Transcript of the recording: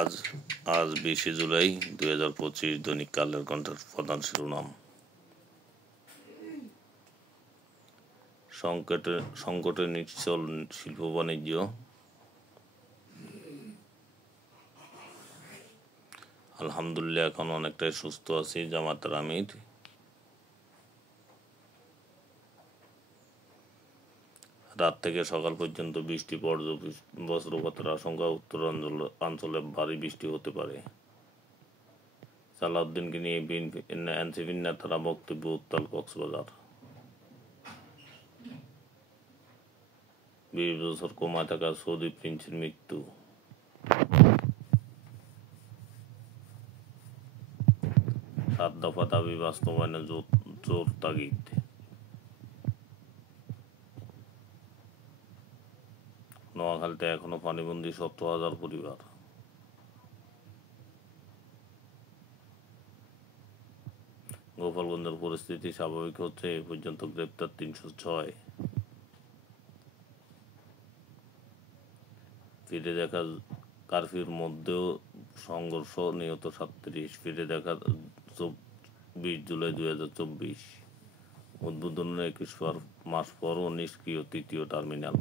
আজ আজ 20 জুলাই 2025। দৈনিক কালের কণ্ঠের প্রধান শিরোনাম। সংকটে নিশ্চল শিল্প বাণিজ্য। আলহামদুলিল্লাহ এখন অনেকটাই সুস্থ আছি। জামাতের আমির। রাত থেকে সকাল পর্যন্ত বৃষ্টি, বজ্রপাতের আশঙ্কা। উত্তরাঞ্চলে ভারী বৃষ্টি হতে পারে। সালাউদ্দিনকে নিয়ে এনসিপির নেতারা বক্তব্য উত্তাল কক্সবাজার। 20 বছর কোমায় থাকা সৌদি প্রিন্সের মৃত্যু। সাত দফা দাবি বাস্তবায়নে জোর তাগিদ। নোয়াখালীতে এখনো পানিবন্দী 17,000 পরিবার। গোপালগঞ্জের পরিস্থিতি স্বাভাবিক হচ্ছে, এ পর্যন্ত গ্রেপ্তার 306। ফিরে দেখা কারফিউর মধ্যেও সংঘর্ষ, নিহত 37। ফিরে দেখা 20 জুলাই 2024। উদ্বোধনের 21 মাস পরও নিষ্ক্রিয় তৃতীয় টার্মিনাল।